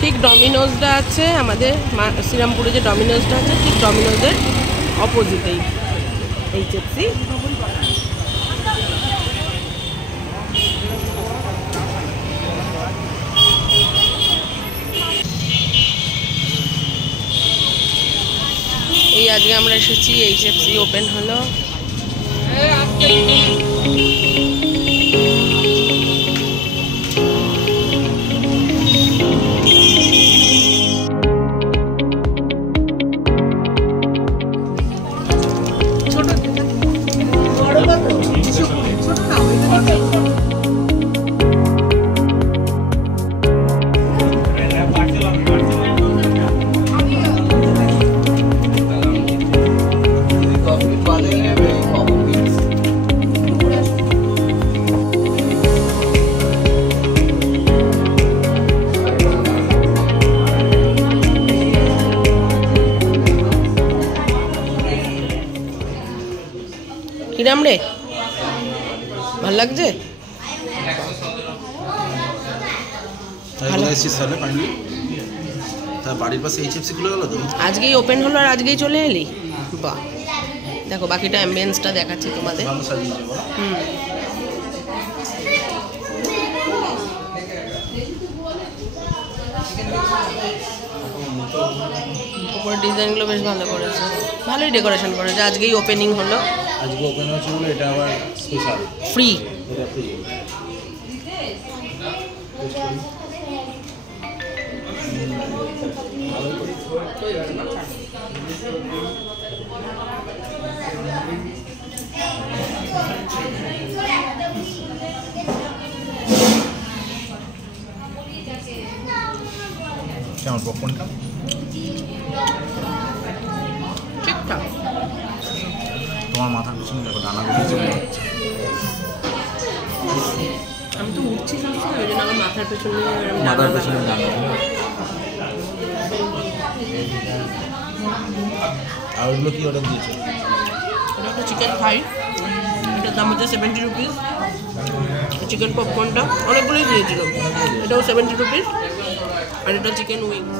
ঠিক ডমিনোজটা আছে আমাদের শ্রীরামপুরে, যে ডমিনোজটা আছে ঠিক ডমিনোজের অপোজিটেই এইচএফসি। এই আজকে আমরা এসেছি, এইচএফসি ওপেন হলো। কিরাম রে, ভাল লাগছে? আজকেই ওপেন হলো আর আজকেই চলে এলি? বাহ, দেখো বাকিটা অ্যাম্বিয়েন্সটা দেখাচ্ছি তোমাদের। উপরের ডিজাইনগুলো বেশ ভালো করেছে, ভালোই ডেকোরেশন করেছে। আজকেই ওপেনিং হলো। আজকে ওপেন হচ্ছে বলে এটা আবার স্পেশাল ফ্রি। কেমন পপকর্নটা? ঠিকঠাক। তোমার মাথার পিছনে দেখো দানাগুলো চলে যাচ্ছে। আমি তো উঠছি সবসময়, ওই জন্য আমার মাথার পেছনে দানা। আর ওগুলো কি অর্ডার দিয়েছো? এটা একটা চিকেন ফ্রাই, এটার দাম হচ্ছে 70 রুপিস। চিকেন পপকর্নটা অনেকগুলোই দিয়েছিল, এটাও 70 রুপিস। আর এটা চিকেন উইংস।